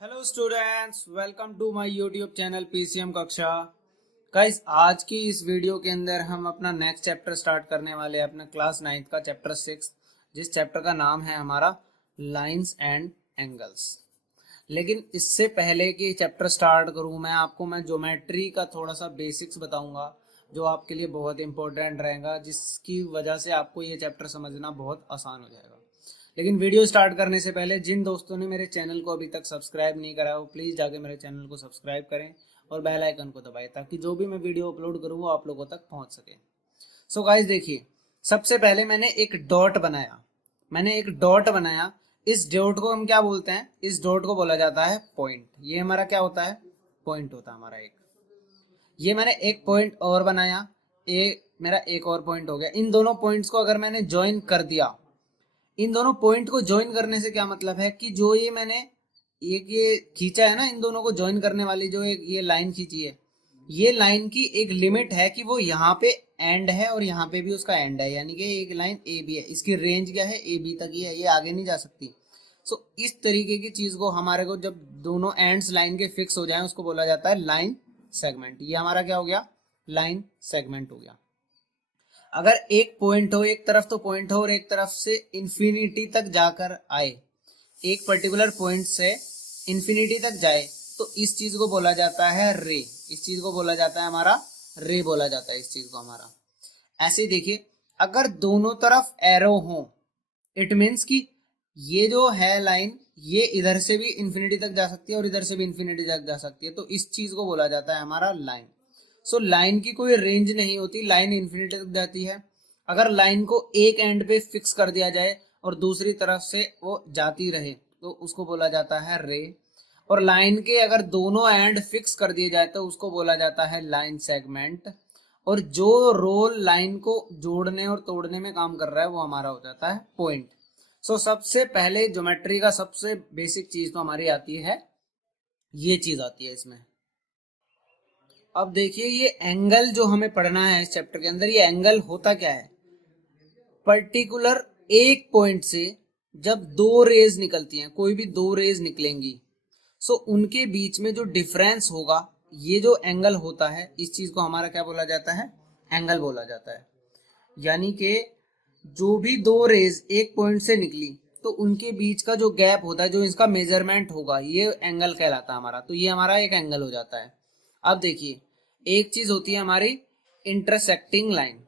Hello students, welcome to my YouTube channel PCM कक्षा। Guys, आज की इस वीडियो के अंदर हम अपना नेक्स्ट चैप्टर स्टार्ट करने वाले हैं, अपना क्लास 9th का चैप्टर 6, जिस चैप्टर का नाम है हमारा लाइंस एंड एंगल्स। लेकिन इससे पहले कि चैप्टर स्टार्ट करूं, मैं ज्योमेट्री का थोड़ा सा बेसिक्स बताऊंगा, जो आपके लिए बहुत इंपॉर्टेंट रहेगा, जिसकी वजह से आपको ये चैप्टर समझना बहुत आसान हो जाएगा। लेकिन वीडियो स्टार्ट करने से पहले जिन दोस्तों ने मेरे चैनल को अभी तक सब्सक्राइब नहीं करा वो प्लीज़ जाके मेरे चैनल को सब्सक्राइब करें और बेल आइकन को दबाएं, ताकि जो भी मैं वीडियो अपलोड करूँ वो आप लोगों तक पहुंच सके। सो गाइस, देखिए, सबसे पहले मैंने एक डॉट बनाया। इस डॉट को हम क्या बोलते हैं? इस डॉट को बोला जाता है पॉइंट। ये हमारा क्या होता है? पॉइंट होता है हमारा एक। ये मैंने एक पॉइंट और बनाया, मेरा एक और पॉइंट हो गया। इन दोनों पॉइंट्स को अगर मैंने ज्वाइन कर दिया, इन दोनों पॉइंट को ज्वाइन करने से क्या मतलब है कि जो ये मैंने एक ये खींचा है ना, इन दोनों को ज्वाइन करने वाली जो एक ये लाइन खींची है, ये लाइन की एक लिमिट है कि वो यहाँ पे एंड है और यहाँ पे भी उसका एंड है, यानी कि एक लाइन ए बी है। इसकी रेंज क्या है? ए बी तक ही है, ये आगे नहीं जा सकती। सो इस तरीके की चीज को हमारे को जब दोनों एंड्स लाइन के फिक्स हो जाए उसको बोला जाता है लाइन सेगमेंट। ये हमारा क्या हो गया? लाइन सेगमेंट हो गया। अगर एक पॉइंट हो, एक तरफ तो पॉइंट हो और एक तरफ से इंफिनिटी तक जाकर आए, एक पर्टिकुलर पॉइंट से इंफिनिटी तक जाए, तो इस चीज को बोला जाता है रे। इस चीज को बोला जाता है हमारा रे, बोला जाता है इस चीज को हमारा। ऐसे ही देखिए, अगर दोनों तरफ एरो हो, इट मीन्स कि ये जो है लाइन, ये इधर से भी इंफिनिटी तक जा सकती है और इधर से भी इंफिनिटी तक जा सकती है, तो इस चीज को बोला जाता है हमारा लाइन। सो लाइन की कोई रेंज नहीं होती, लाइन इन्फिनिटी तक जाती है। अगर लाइन को एक एंड पे फिक्स कर दिया जाए और दूसरी तरफ से वो जाती रहे तो उसको बोला जाता है रे। और लाइन के अगर दोनों एंड फिक्स कर दिए जाए तो उसको बोला जाता है लाइन सेगमेंट। और जो रोल लाइन को जोड़ने और तोड़ने में काम कर रहा है वो हमारा हो जाता है पॉइंट। सो सबसे पहले ज्योमेट्री का सबसे बेसिक चीज तो हमारी आती है, ये चीज आती है इसमें। अब देखिए, ये एंगल जो हमें पढ़ना है इस चैप्टर के अंदर, ये एंगल होता क्या है? पर्टिकुलर एक पॉइंट से जब दो रेज निकलती हैं, कोई भी दो रेज निकलेंगी, सो उनके बीच में जो डिफरेंस होगा, ये जो एंगल होता है, इस चीज को हमारा क्या बोला जाता है? एंगल बोला जाता है। यानी कि जो भी दो रेज एक पॉइंट से निकली, तो उनके बीच का जो गैप होता है, जो इसका मेजरमेंट होगा, ये एंगल कहलाता है हमारा। तो ये हमारा एक एंगल हो जाता है। अब देखिए, एक चीज होती है हमारी इंटरसेक्टिंग लाइन,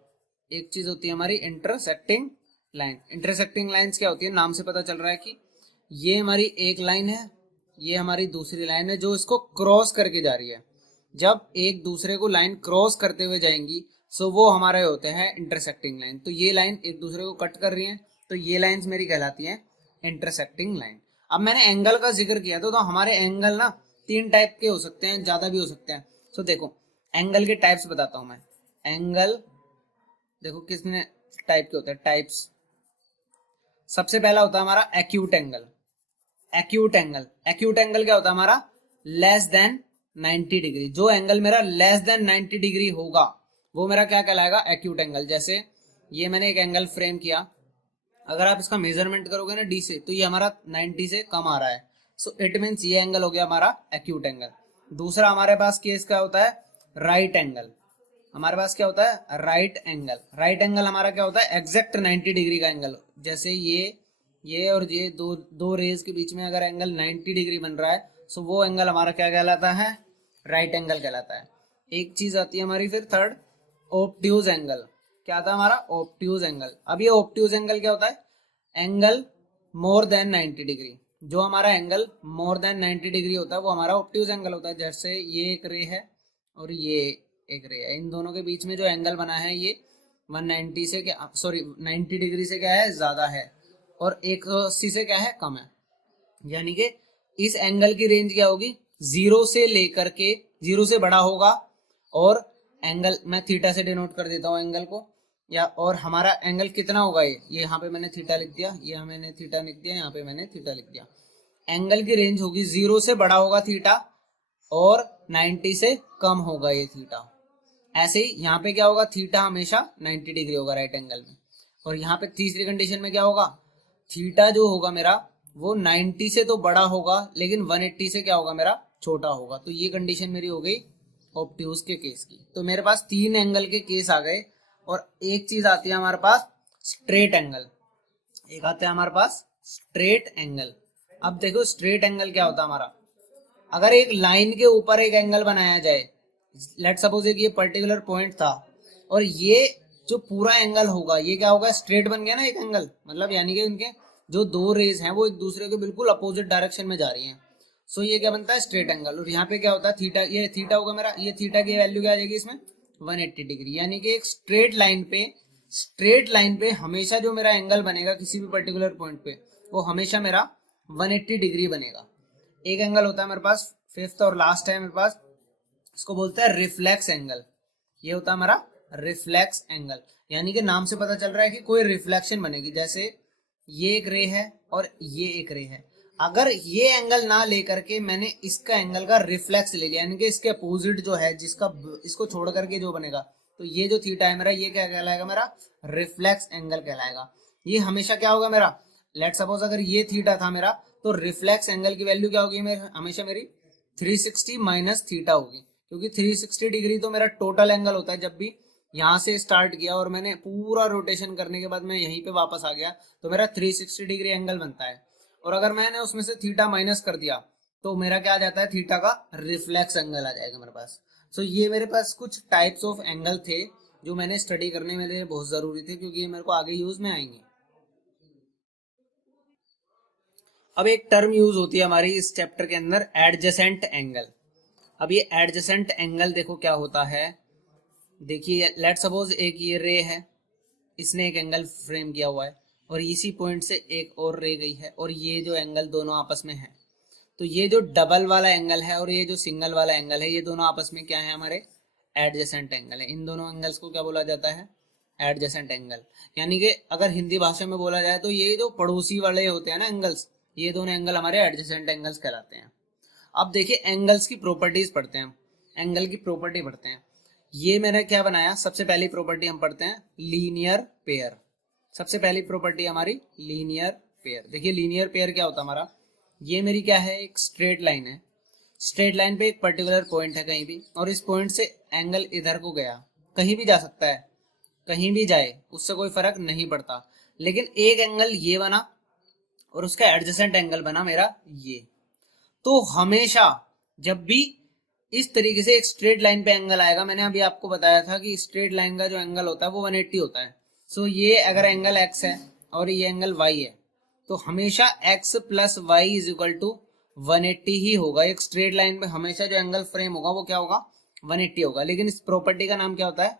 एक चीज होती है हमारी इंटरसेक्टिंग लाइन। इंटरसेक्टिंग लाइंस क्या होती है? नाम से पता चल रहा है कि ये हमारी एक लाइन है, ये हमारी दूसरी लाइन है जो इसको क्रॉस करके जा रही है। जब एक दूसरे को लाइन क्रॉस करते हुए जाएंगी, सो वो हमारे होते हैं इंटरसेक्टिंग लाइन। तो ये लाइन एक दूसरे को कट कर रही है, तो ये लाइंस मेरी कहलाती हैं इंटरसेक्टिंग लाइन। अब मैंने एंगल का जिक्र किया तो हमारे एंगल ना तीन टाइप के हो सकते हैं, ज्यादा भी हो सकते हैं। सो देखो, एंगल के टाइप्स बताता हूं मैं। एंगल देखो कितने टाइप के होते हैं, टाइप्स। सबसे पहला होता है हमारा एक्यूट एंगल। एक्यूट एंगल क्या होता है हमारा? Less than 90 degree. जो एंगल मेरा लेस देन 90 डिग्री होगा वो मेरा क्या कहलाएगा? Acute angle. जैसे ये मैंने एक एंगल फ्रेम किया, अगर आप इसका मेजरमेंट करोगे ना डी से, तो ये हमारा 90 से कम आ रहा है। सो इट मीन्स ये एंगल हो गया हमारा एक्यूट एंगल। दूसरा हमारे पास केस क्या होता है? Right angle. हमारे पास क्या होता है? Right angle. राइट एंगल हमारा क्या होता है? एग्जैक्ट 90 डिग्री का एंगल। जैसे ये और ये दो दो रेज के बीच में अगर एंगल 90 डिग्री बन रहा है, सो वो एंगल हमारा क्या कहलाता है? राइट एंगल कहलाता है। एक चीज आती है हमारी फिर थर्ड, ऑब्ट्यूज एंगल। क्या आता है हमारा? Obtuse angle. अब ये ऑब्ट्यूज एंगल क्या होता है? Angle more than 90 degree. जो हमारा एंगल मोर देन 90 डिग्री होता है वो हमारा ऑब्ट्यूज एंगल होता है। जैसे ये एक रे है और ये एक रे है, इन दोनों के बीच में जो एंगल बना है ये 190 से क्या, सॉरी 90 डिग्री से क्या है? ज्यादा है, और 180 से क्या है? कम है। यानी कि इस एंगल की रेंज क्या होगी? जीरो से लेकर के, जीरो से बड़ा होगा, और एंगल मैं थीटा से डिनोट कर देता हूँ एंगल को, या और हमारा एंगल कितना होगा? ये यहाँ पे मैंने थीटा लिख दिया, यहाँ मैंने थीटा लिख दिया, यहाँ पे मैंने थीटा लिख दिया। एंगल की रेंज होगी, जीरो से बड़ा होगा थीटा और 90 से कम होगा ये थीटा। ऐसे ही यहाँ पे क्या होगा? थीटा हमेशा 90 डिग्री होगा राइट एंगल में। और यहाँ पे तीसरी कंडीशन में क्या होगा? थीटा जो होगा मेरा वो 90 से तो बड़ा होगा लेकिन 180 से क्या होगा मेरा छोटा होगा। तो ये कंडीशन मेरी हो गई ऑब्ट्यूज के केस की। तो मेरे पास 3 एंगल के केस आ गए और एक चीज आती है हमारे पास स्ट्रेट एंगल, एक आता है हमारे पास स्ट्रेट एंगल। अब देखो स्ट्रेट एंगल क्या होता है हमारा, अगर एक लाइन के ऊपर एक एंगल बनाया जाए, लेट सपोज एक ये पर्टिकुलर पॉइंट था और ये जो पूरा एंगल होगा ये क्या होगा, स्ट्रेट बन गया ना एक एंगल, मतलब यानी कि इनके जो दो रेज हैं वो एक दूसरे के बिल्कुल अपोजिट डायरेक्शन में जा रही हैं। सो ये क्या बनता है स्ट्रेट एंगल। और यहाँ पे क्या होता है थीटा, ये थीटा होगा मेरा, ये थीटा की वैल्यू क्या आ जाएगी इसमें 180 डिग्री। यानी कि एक स्ट्रेट लाइन पे हमेशा जो मेरा एंगल बनेगा किसी भी पर्टिकुलर पॉइंट पे वो हमेशा मेरा 180 डिग्री बनेगा। एक एंगल होता है मेरे पास फिफ्थ और लास्ट है मेरे पास, इसको बोलते हैं रिफ्लेक्स एंगल। ये होता है हमारा रिफ्लेक्स एंगल, यानी कि नाम से पता चल रहा है कि कोई रिफ्लेक्शन बनेगी। जैसे ये एक रे है और ये एक रे है, अगर ये एंगल ना लेकर के मैंने इसका एंगल का रिफ्लेक्स ले लिया, यानी कि इसके अपोजिट जो है जिसका इसको छोड़ करके जो बनेगा, तो ये जो थीटा है मेरा ये क्या कहलाएगा, मेरा रिफ्लेक्स एंगल कहलाएगा। ये हमेशा क्या होगा मेरा, लेट सपोज अगर ये थीटा था मेरा तो रिफ्लेक्स एंगल की वैल्यू क्या होगी मेरे, हमेशा मेरी 360 माइनस थीटा होगी, क्योंकि 360 डिग्री तो मेरा टोटल एंगल होता है। जब भी यहाँ से स्टार्ट किया और मैंने पूरा रोटेशन करने के बाद मैं यहीं पे वापस आ गया तो मेरा 360 डिग्री एंगल बनता है। और अगर मैंने उसमें से थीटा माइनस कर दिया तो मेरा क्या आ जाता है, थीटा का रिफ्लेक्स एंगल आ जाएगा मेरे पास। सो ये मेरे पास कुछ टाइप्स ऑफ एंगल थे जो मैंने स्टडी करने में लिए बहुत जरूरी थे, क्योंकि ये मेरे को आगे यूज में आएंगे। अब एक टर्म यूज होती है हमारी इस चैप्टर के अंदर, एडजेसेंट एंगल। अब ये एडजेसेंट एंगल देखो क्या होता है, देखिए लेट सपोज एक ये रे है, इसने एक एंगल फ्रेम किया हुआ है और इसी पॉइंट से एक और रे गई है और ये जो एंगल दोनों आपस में है, तो ये जो डबल वाला एंगल है और ये जो सिंगल वाला एंगल है ये दोनों आपस में क्या है, हमारे एडजेसेंट एंगल है। इन दोनों एंगल्स को क्या बोला जाता है, एडजेसेंट एंगल। यानी कि अगर हिंदी भाषा में बोला जाए तो ये जो पड़ोसी वाले होते हैं ना एंगल्स, ये दोनों एंगल हमारे एडजेसेंट एंगल्स कहलाते हैं। अब देखिए एंगल्स की प्रॉपर्टीज पढ़ते हैं, एंगल की प्रॉपर्टी पढ़ते हैं। ये मैंने क्या बनाया, सबसे पहली प्रॉपर्टी हम पढ़ते हैं लीनियर पेयर। सबसे पहली प्रॉपर्टी हमारी लीनियर पेयर। देखिए लीनियर पेयर क्या होता है हमारा, ये मेरी क्या है, एक स्ट्रेट लाइन है, स्ट्रेट लाइन पे एक पर्टिकुलर पॉइंट है कहीं भी, और इस पॉइंट से एंगल इधर को गया, कहीं भी जा सकता है, कहीं भी जाए उससे कोई फर्क नहीं पड़ता, लेकिन एक एंगल ये बना और उसका एडजेसेंट एंगल बना मेरा ये। तो हमेशा जब भी इस तरीके से एक स्ट्रेट लाइन पे एंगल आएगा, मैंने अभी आपको बताया था कि स्ट्रेट लाइन का जो एंगल होता है वो 180 होता है। सो ये अगर एंगल x है और ये एंगल y है तो हमेशा x plus Y is equal to 180 ही होगा। एक स्ट्रेट लाइन पे हमेशा जो एंगल फ्रेम होगा वो क्या होगा, 180 होगा। लेकिन इस प्रॉपर्टी का नाम क्या होता है,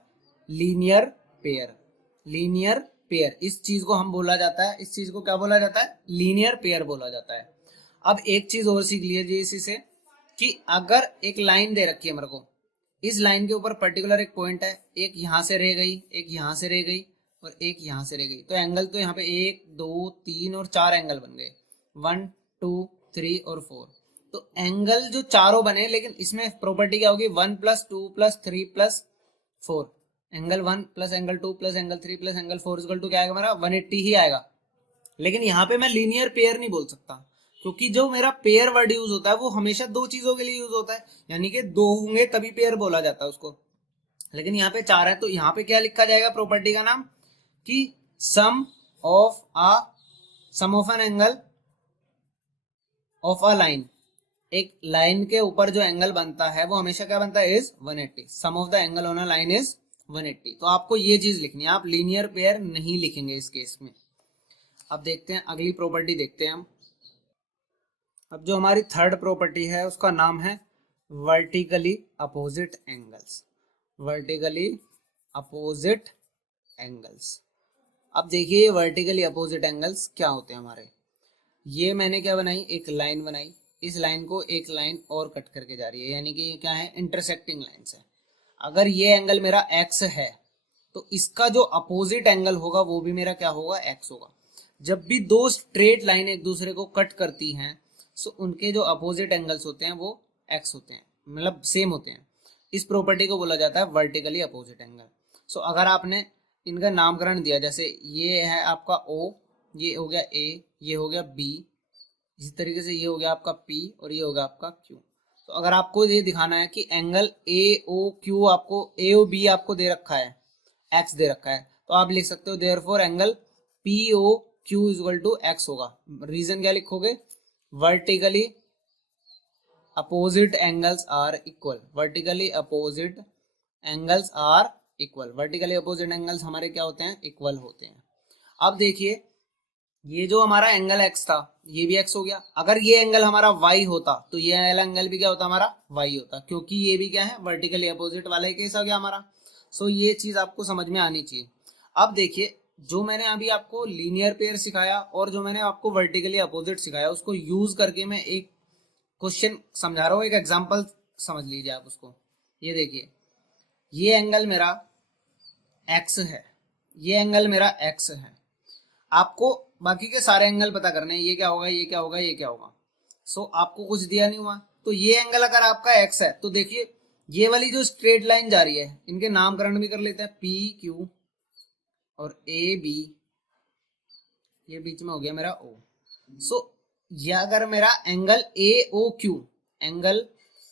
लीनियर पेयर। लीनियर पेयर, इस चीज को हम बोला जाता है, इस चीज को क्या बोला जाता है, लीनियर पेयर बोला जाता है। अब एक चीज और सीख लीजिए इसी से, कि अगर एक लाइन दे रखी है मेरे को, इस लाइन के ऊपर पर्टिकुलर एक पॉइंट है, एक यहां से रह गई, एक यहां से रह गई और एक यहां से रह गई, तो एंगल तो यहाँ पे 1 2 3 और 4 एंगल बन गए, 1 2 3 और 4। तो एंगल जो चारों बने, लेकिन इसमें प्रॉपर्टी क्या होगी, 1 plus 2 plus 3 plus 4, angle 1 plus angle 2 plus angle 3 plus angle 4 equal to क्या आएगा मेरा, 180 ही आएगा। लेकिन यहाँ पे मैं लीनियर पेयर नहीं बोल सकता, क्योंकि जो मेरा पेयर वर्ड यूज होता है वो हमेशा दो चीजों के लिए यूज होता है, यानी कि दो होंगे तभी पेयर बोला जाता है उसको। लेकिन यहाँ पे 4 है तो यहाँ पे क्या लिखा जाएगा प्रॉपर्टी का नाम, कि sum of an angle of a line. एक लाइन के ऊपर जो एंगल बनता है वो हमेशा क्या बनता है, is 180। Sum of the angle on a line is 180। तो आपको ये चीज लिखनी है, आप लीनियर पेयर नहीं लिखेंगे इस केस में। अब देखते हैं अगली प्रॉपर्टी, देखते हैं हम। अब जो हमारी थर्ड प्रॉपर्टी है उसका नाम है vertically opposite angles. Vertically opposite angles. अब देखिए वर्टिकली अपोजिट एंगल्स क्या होते हैं हमारे। ये मैंने क्या बनाई, एक लाइन बनाई, इस लाइन को एक लाइन और कट करके जा रही है, यानी कि ये क्या है, इंटरसेक्टिंग लाइंस है। अगर ये एंगल मेरा x है तो इसका जो अपोजिट एंगल होगा वो भी मेरा क्या होगा, x होगा। जब भी दो स्ट्रेट लाइन एक दूसरे को कट करती हैं सो उनके जो अपोजिट एंगल्स होते हैं वो x होते हैं, मतलब सेम होते हैं। इस प्रॉपर्टी को बोला जाता है वर्टिकली अपोजिट एंगल। सो अगर आपने इनका नामकरण दिया, जैसे ये है आपका O, ये हो गया A, ये हो गया B, इसी तरीके से ये हो गया आपका P और ये हो गया आपका Q। तो अगर आपको ये दिखाना है कि एंगल AOQ आपको AOB आपको दे रखा है, X दे रखा है, तो आप लिख सकते हो therefore angle POQ is equal to X होगा। रीजन क्या लिखोगे? Vertically opposite angles are equal, vertically opposite angles are equal. Vertically opposite angles हमारे क्या होते हैं? इक्वल होते हैं। अब देखिए ये जो हमारा एंगल x था ये भी x हो गया। अगर ये एंगल हमारा y होता तो ये वाला एंगल भी क्या होता? हमारा y होता, क्योंकि ये भी क्या है? वर्टिकली अपोजिट वाला ही केस हो गया हमारा। सो ये चीज आपको समझ में आनी चाहिए। अब देखिए जो मैंने अभी आपको लीनियर पेयर सिखाया और जो मैंने आपको वर्टिकली अपोजिट सिखाया, उसको यूज करके मैं एक क्वेश्चन समझा रहा हूँ, एक एग्जांपल समझ लीजिए आप उसको। ये देखिए ये एंगल मेरा x है, ये एंगल मेरा x है। आपको बाकी के सारे एंगल पता करने हैं, ये क्या होगा, ये क्या होगा, ये क्या होगा। सो आपको कुछ दिया नहीं हुआ, तो ये एंगल अगर आपका x है तो देखिए ये वाली जो स्ट्रेट लाइन जा रही है, इनके नामकरण भी कर लेते हैं, PQ और AB, ये बीच में हो गया मेरा O। सो ये अगर मेरा एंगल AOQ, एंगल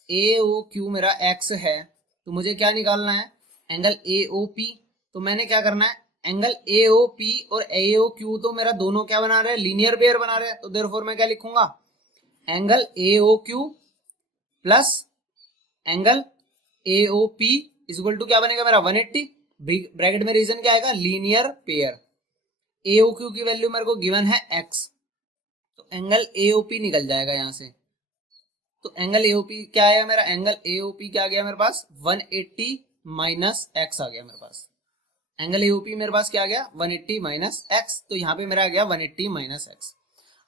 AOQ मेरा x है, तो मुझे क्या निकालना है? Angle AOP। तो मैंने क्या करना है? एंगल AOP और AOQ तो मेरा दोनों क्या बना रहे हैं? लीनियर पेयर बना रहे हैं। तो देयरफॉर मैं क्या लिखूंगा? Angle AOQ plus angle AOP is equal to क्या बनेगा मेरा? 180। ब्रैकेट में रीजन क्या आएगा? Linear pair. AOQ की वैल्यू मेरे को गिवन है x, तो एंगल AOP निकल जाएगा यहां से। तो एंगल AOP क्या आया मेरा? एंगल AOP क्या आ गया मेरे पास? 180 माइनस x आ गया मेरे पास। एंगल AOP मेरे पास क्या आ गया? 180 माइनस x। तो यहाँ पे मेरा आ गया 180 माइनस x।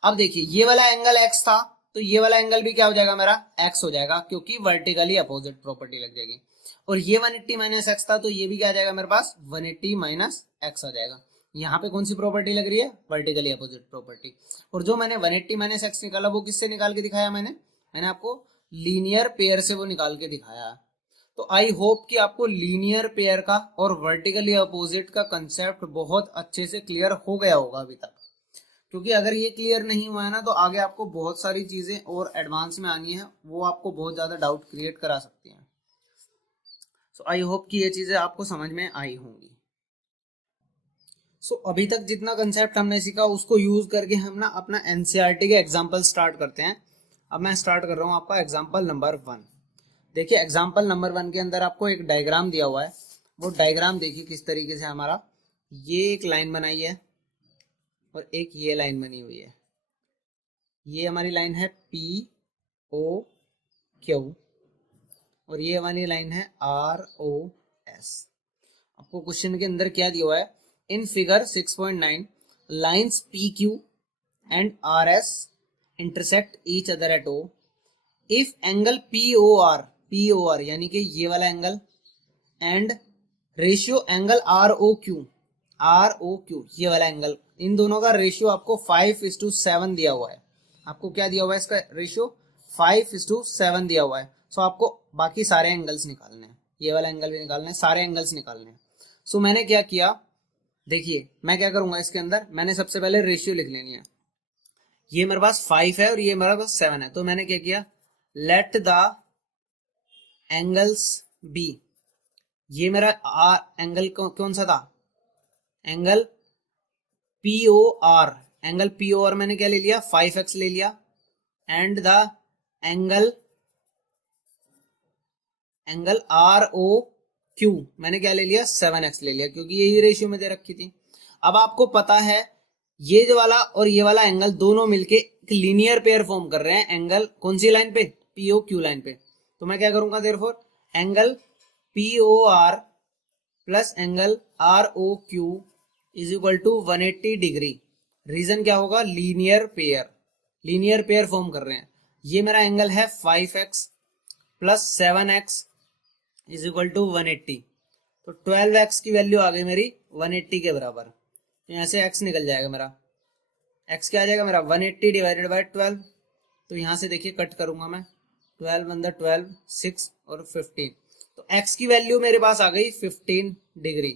अब देखिए ये वाला एंगल x था, तो ये वाला एंगल भी क्या हो जाएगा मेरा? x हो जाएगा, क्योंकि वर्टिकली अपोजिट प्रॉपर्टी लग जाएगी। और ये 180 माइनस x था, तो ये भी क्या आ जाएगा मेरे पास? 180 माइनस x आ जाएगा। यहाँ पे कौन सी प्रॉपर्टी लग रही है? Vertically opposite property. और जो मैंने 180 माइनस x निकाला वो किससे निकाल के दिखाया? मैंने आपको लीनियर पेयर से वो निकाल के दिखाया। तो आई होप कि आपको लीनियर पेयर का और वर्टिकली अपोजिट का कंसेप्ट बहुत अच्छे से क्लियर हो गया होगा अभी तक, क्योंकि अगर ये क्लियर नहीं हुआ है ना तो आगे आपको बहुत सारी चीजें और एडवांस में आनी है, वो आपको बहुत ज्यादा डाउट क्रिएट करा सकती हैं। सो आई होप कि ये चीजें आपको समझ में आई होंगी। सो अभी तक जितना कंसेप्ट हमने सीखा उसको यूज करके हम ना अपना एनसीईआरटी के एग्जाम्पल स्टार्ट करते हैं। अब मैं स्टार्ट कर रहा हूँ आपका एग्जाम्पल नंबर 1। देखिए एग्जाम्पल नंबर 1 के अंदर आपको एक डायग्राम दिया हुआ है। वो डायग्राम देखिए किस तरीके से हमारा, ये एक लाइन बनाई है और एक ये लाइन बनी हुई है। ये हमारी लाइन है POQ और ये हमारी लाइन है ROS। आपको क्वेश्चन के अंदर क्या दिया हुआ है? In figure 6.9 lines PQ and RS intersect each other at O if angle POR यानी कि ये वाला angle and ratio angle ROQ ये वाला एंगल, इन दोनों का रेशियो आपको 5:7 दिया हुआ है। आपको क्या दिया हुआ है? इसका रेशियो 5:7 दिया हुआ है। सो आपको बाकी सारे एंगल्स निकालने हैं, ये वाला एंगल भी निकालना है, सारे एंगल्स निकालने हैं। सो मैंने क्या किया, देखिए मैं क्या करूंगा इसके अंदर, मैंने सबसे पहले रेशियो लिख लेनी है। ये मेरे पास 5 है और ये मेरे पास 7 है, तो मैंने क्या किया, लेट द एंगल्स बी, ये मेरा एंगल कौन सा था? एंगल POR, एंगल POR मैंने क्या ले लिया? 5x ले लिया। एंड द एंगल ROQ मैंने क्या ले लिया? 7x ले लिया, क्योंकि यही रेशियो में दे रखी थी। अब आपको पता है ये जो वाला और ये वाला एंगल दोनों मिलके एक लीनियर पेयर फॉर्म कर रहे हैं। एंगल कौन सी लाइन पे? POQ लाइन पे। तो मैं क्या करूंगा therefore, angle POR plus angle ROQ is equal to 180 degree. Reason क्या होगा? लीनियर पेयर फॉर्म कर रहे हैं। ये मेरा एंगल है 5x plus 7x is equal to 180। तो 12x की वैल्यू आ गई मेरी 180 के बराबर। तो यहाँ से x निकल जाएगा मेरा, x क्या आ जाएगा मेरा? 180 डिवाइडेड बाई 12। तो यहाँ से देखिए कट करूंगा मैं, 12 1 12 6 और 15। तो x की वैल्यू मेरे पास आ गई 15 डिग्री।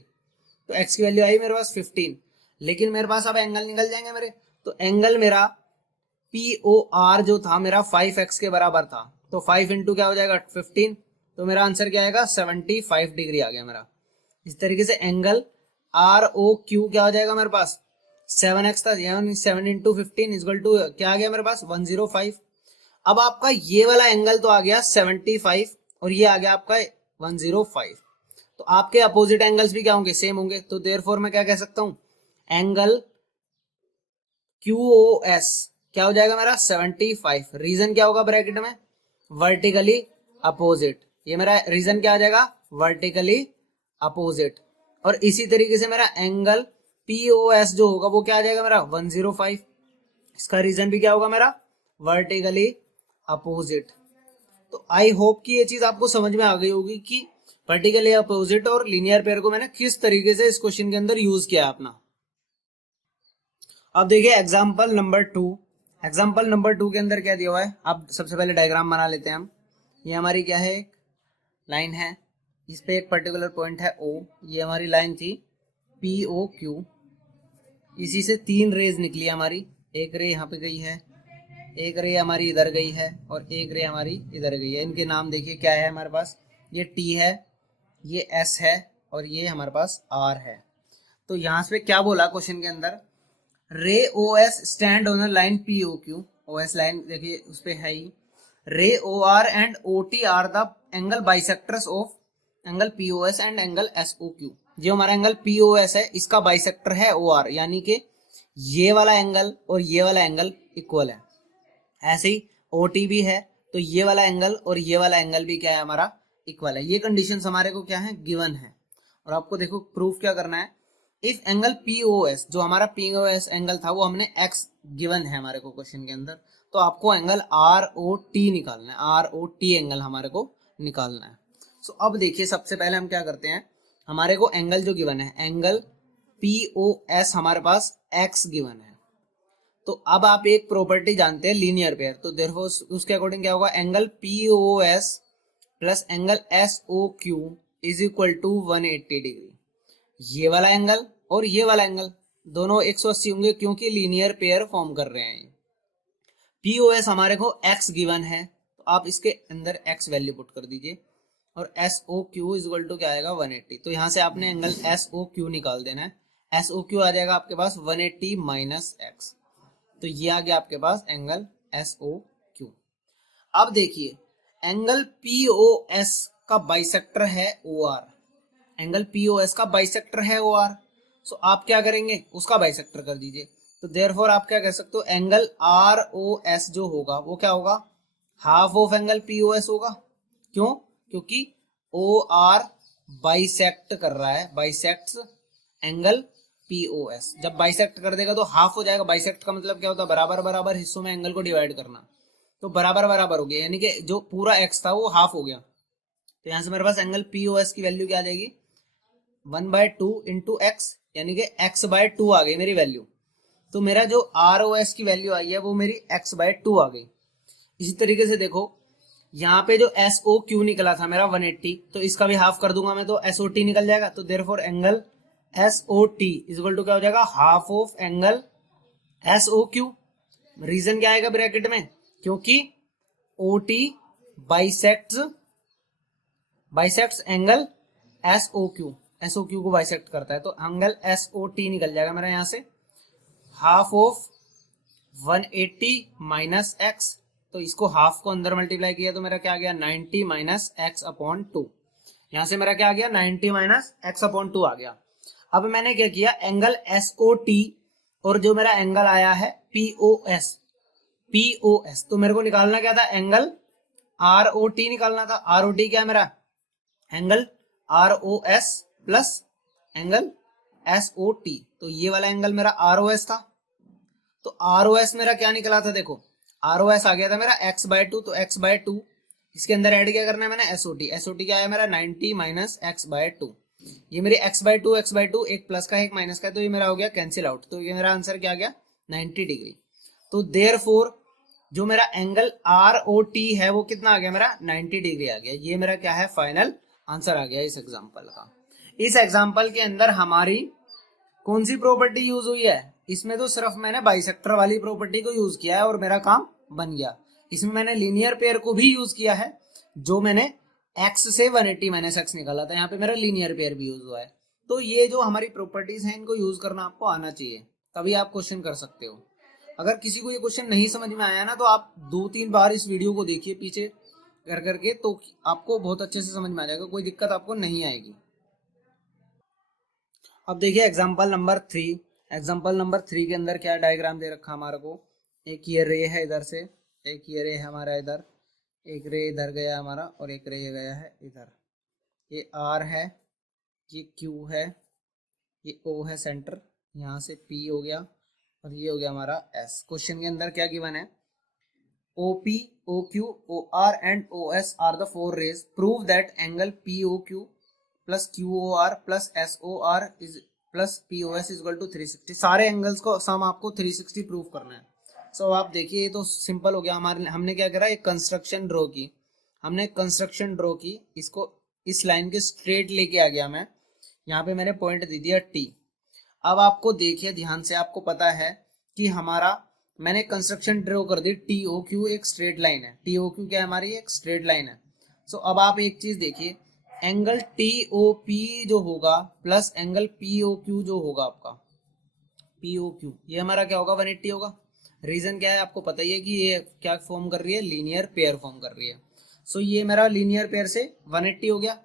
तो x की वैल्यू आई मेरे पास 15, लेकिन मेरे पास अब एंगल निकल जाएंगे मेरे। तो एंगल मेरा पी ओ आर जो था मेरा 5x के बराबर था, तो 5 इंटू क्या हो जाएगा 15, तो मेरा आंसर क्या आएगा 75 डिग्री आ गया मेरा। इस तरीके से एंगल आर ओ क्यू क्या हो जाएगा मेरे पास 7x था, 7 इंटू 15 इक्वल टू क्या आ गया मेरे पास 105। अब आपका ये वाला एंगल तो आ गया 75 और ये आ गया आपका 105, तो आपके अपोजिट एंगल्स भी क्या होंगे सेम होंगे, तो देयरफॉर मैं क्या कह सकता हूं एंगल QOS क्या हो जाएगा मेरा 75। रीजन क्या होगा ब्रैकेट में वर्टिकली अपोजिट, ये मेरा रीजन क्या आ जाएगा वर्टिकली अपोजिट। और इसी तरीके से मेरा एंगल POS जो होगा वो क्या आ जाएगा मेरा 105, इसका रीजन भी क्या होगा मेरा वर्टिकली अपोजिट। तो आई होप कि ये चीज आपको समझ में आ गई होगी कि वर्टिकली अपोजिट और लीनियर पेयर को मैंने किस तरीके से इस क्वेश्चन के अंदर यूज किया अपना। अब देखिए एग्जाम्पल नंबर 2। एग्जाम्पल नंबर 2 के अंदर क्या दिया हुआ है, अब सबसे पहले डायग्राम बना लेते हैं हम। ये हमारी क्या है लाइन है, इस पे एक पर्टिकुलर पॉइंट है O, ये हमारी लाइन थी POQ, इसी से 3 रेज निकली हमारी, एक रे यहाँ पे गई है, एक रे हमारी इधर गई है और एक रे हमारी इधर गई है। इनके नाम देखिए क्या है हमारे पास, ये T है, ये S है और ये हमारे पास R है। तो यहाँ से क्या बोला क्वेश्चन के अंदर, ray OS stand on line POQ, OS line देखिए उस पे है ही, ray OR and OT are the angle bisectors of angle POS and angle SOQ। जो हमारा एंगल POS है इसका बाइसेक्टर है OR, यानी कि ये वाला एंगल और ये वाला एंगल इक्वल है। ऐसे ही OT भी है, तो ये वाला एंगल और ये वाला एंगल भी क्या है हमारा इक्वल है। ये कंडीशंस हमारे को क्या है गिवन है। और आपको देखो प्रूफ क्या करना है, इफ एंगल POS जो हमारा POS एंगल था वो हमने x गिवन है हमारे को क्वेश्चन के अंदर, तो आपको एंगल ROT निकालना है, ROT एंगल हमारे को निकालना है। सो अब देखिए सबसे पहले हम क्या करते हैं, हमारे को एंगल जो गिवन है एंगल POS हमारे पास x गिवन है, तो अब आप एक प्रॉपर्टी जानते हैं लीनियर पेयर, तो देयरफॉर उसके अकॉर्डिंग क्या होगा angle POS plus angle SOQ is equal to 180 degree. ये वाला एंगल और ये वाला एंगल दोनों 180 होंगे क्योंकि लीनियर पेयर फॉर्म कर रहे हैं। POS हमारे को x गिवन है, तो आप इसके अंदर x वैल्यू पुट कर दीजिए और SOQ इज इक्वल टू क्या आएगा 180। तो यहां से आपने एंगल SOQ निकाल देना है, SOQ आ जाएगा आपके पास 180 माइनस x, तो ये आ गया आपके पास एंगल SOQ। अब देखिए एंगल POS का बाइसेक्टर है OR, एंगल POS का बाइसेक्टर है OR, सो आप क्या करेंगे उसका बाइसेक्टर कर दीजिए। तो देयरफॉर आप क्या कह सकते हो एंगल ROS जो होगा वो क्या होगा हाफ ऑफ एंगल POS होगा। क्यों, क्योंकि OR बाइसेक्ट कर रहा है, बाइसेक्ट्स एंगल POS, जब बाइसेक्ट कर देगा तो हाफ हो जाएगा। बाइसेक्ट का मतलब क्या होता है बराबर बराबर हिस्सों में एंगल को डिवाइड करना, तो बराबर बराबर हो गया, यानी कि जो पूरा x था वो हाफ हो गया। तो यहां से मेरे पास एंगल POS की वैल्यू क्या आ जाएगी 1/2 इंटू x, यानी कि x/2 आ गई मेरी वैल्यू। तो मेरा जो ROS की वैल्यू आई है वो मेरी x/2 आ गई। इसी तरीके से देखो यहाँ पे जो SOQ निकला था मेरा 180, तो इसका भी हाफ कर दूंगा मैं तो SOT निकल जाएगा। तो therefore angle SOT is equal to क्या हो जाएगा half of angle SOQ। Reason क्या आएगा ब्रैकेट में, क्योंकि OT बाइसेक्ट्स एंगल SOQ को बाइसेक्ट करता है, तो एंगल SOT निकल जाएगा मेरा यहाँ से हाफ ऑफ 180 माइनस x, तो इसको हाफ को अंदर मल्टीप्लाई किया तो मेरा क्या आ गया 90 माइनस x/2। यहां से मेरा क्या आ गया 90 माइनस x/2 आ गया। अब मैंने क्या किया एंगल SOT और जो मेरा एंगल आया है POS, तो मेरे को निकालना क्या था एंगल ROT निकालना था। ROT क्या है मेरा angle ROS plus angle SOT, तो ये वाला एंगल मेरा ROS था। तो ROS मेरा क्या निकला था, देखो ROS आ गया था मेरा x/2, तो x/2 इसके अंदर ऐड क्या करना है मैंने SOT क्या है मेरा 90 माइनस x/2। ये मेरी x/2 एक प्लस का एक माइनस का है, तो ये मेरा हो गया कैंसिल आउट, तो ये मेरा आंसर क्या आ गया 90 डिग्री। तो देयरफॉर जो मेरा एंगल ROT है वो कितना आ गया मेरा 90 डिग्री आ गया। ये मेरा क्या है फाइनल आंसर आ गया इस एग्जाम्पल का। इस एग्जाम्पल के अंदर हमारी कौन सी प्रॉपर्टी यूज हुई है इसमें तो सिर्फ मैंने बाइसेक्टर वाली प्रॉपर्टी को यूज किया है और मेरा काम बन गया। इसमें मैंने लीनियर पेयर को भी यूज किया है, जो मैंने x से 180 माइनस एक्स निकाला था, यहाँ पे मेरा लीनियर पेयर भी यूज हुआ है। तो ये जो हमारी प्रॉपर्टीज हैं इनको यूज करना आपको आना चाहिए, तभी आप क्वेश्चन कर सकते हो। अगर किसी को ये क्वेश्चन नहीं समझ में आया ना, तो आप 2-3 बार इस वीडियो को देखिए पीछे कर करके, तो आपको बहुत अच्छे से समझ में आ जाएगा, कोई दिक्कत आपको नहीं आएगी। अब देखिए एग्जाम्पल नंबर 3। एग्जाम्पल नंबर 3 के अंदर क्या डायग्राम दे रखा हमारे को, एक ये रे है इधर से, एक ये रे है हमारा इधर, एक रे इधर गया हमारा और एक रे गया है इधर। ये R है, ये Q है, ये O है सेंटर, यहाँ से P हो गया और ये हो गया हमारा S। क्वेश्चन के अंदर क्या गिवन है, OP, OQ, OR and OS are the four rays. Prove that angle POQ plus QOR plus SOR is plus POS is equal to 360। सारे एंगल्स को सम आपको 360 प्रूव करना है। सो आप देखिए ये तो सिंपल हो गया। हमारे हमने क्या करा, एक कंस्ट्रक्शन ड्रॉ की, हमने कंस्ट्रक्शन ड्रॉ की, इसको इस लाइन के स्ट्रेट लेके आ गया मैं, यहाँ पे मैंने पॉइंट दे दिया T। अब आपको देखिए ध्यान से, आपको पता है कि हमारा मैंने कंस्ट्रक्शन ड्रॉ कर दी, TOQ एक स्ट्रेट लाइन है, TOQ क्या है हमारी, एक स्ट्रेट लाइन है। सो अब आप एक चीज देखिए, एंगल TOP जो होगा प्लस एंगल POQ जो होगा आपका, POQ ये हमारा क्या होगा, 180 होगा। रीजन क्या है आपको पता ही है कि ये क्या फॉर्म कर रही है, लीनियर पेयर फॉर्म कर रही है। सो ये मेरा लीनियर पेयर से 180 हो गया,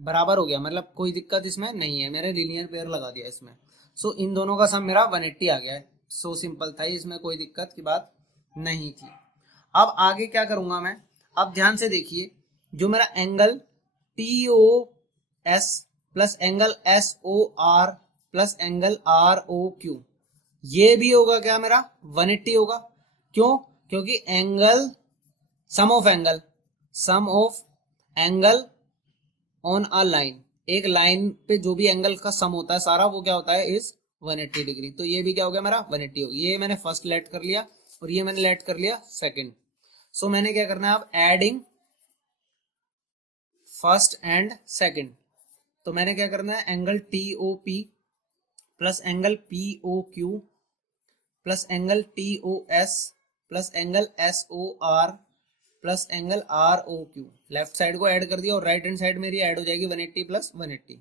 बराबर हो गया, मतलब कोई दिक्कत इसमें नहीं है, मैंने लीनियर पेयर लगा दिया इसमें। सो इन दोनों का सम मेरा 180 आ गया है। सो सिंपल था, इसमें कोई दिक्कत की बात नहीं थी। अब आगे क्या करूंगा मैं, अब ध्यान से देखिए, जो मेरा angle TOS plus angle SOR plus angle ROQ, ये भी होगा क्या मेरा 180 होगा। क्यों, क्योंकि angle sum of angle on a line, एक लाइन पे जो भी एंगल का सम होता है सारा, वो क्या होता है, इज 180 डिग्री। तो ये भी क्या हो गया मेरा 180 हो गया। ये मैंने फर्स्ट लेट कर लिया और ये मैंने लेट कर लिया सेकंड। सो मैंने क्या करना है अब, एडिंग फर्स्ट एंड सेकंड। तो मैंने क्या करना है, angle TOP plus angle POQ plus angle TOS plus angle SOR plus angle ROQ, left side को ऐड कर दिया और राइट हैंड साइड मेरी ऐड हो जाएगी 180 प्लस 180।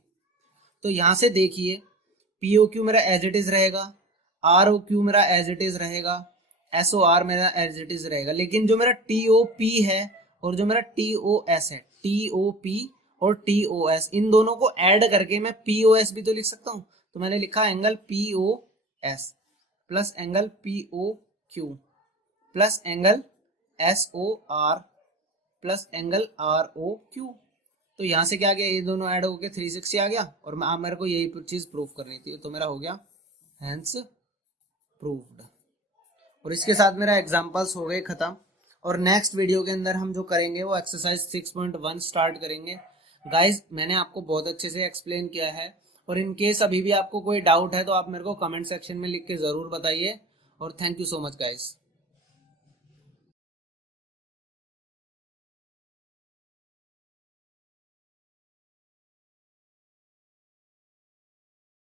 तो यहां से देखिए POQ मेरा एज इट इज रहेगा, ROQ मेरा एज इट इज रहेगा, SOR मेरा एज इट इज रहेगा, लेकिन जो मेरा TOP है और जो मेरा TOS है, TOP और TOS इन दोनों को ऐड करके मैं POS भी तो लिख सकता हूं। तो मैंने लिखा angle POS plus angle POQ plus angle SOR plus angle ROQ। तो यहां से क्या आ गया, ये दोनों ऐड होके 360 आ गया और अब मेरे को यही चीज प्रूव करनी थी, तो मेरा हो गया हेंस प्रूव्ड। और इसके साथ मेरा एग्जांपल्स हो गए खत्म। और नेक्स्ट वीडियो के अंदर हम जो करेंगे वो एक्सरसाइज 6.1 स्टार्ट करेंगे। गाइज मैंने आपको बहुत अच्छे से एक्सप्लेन किया है, और इन केस अभी भी आपको कोई डाउट है तो आप मेरे को कमेंट सेक्शन में लिख के जरूर बताइए। और thank you so much guys.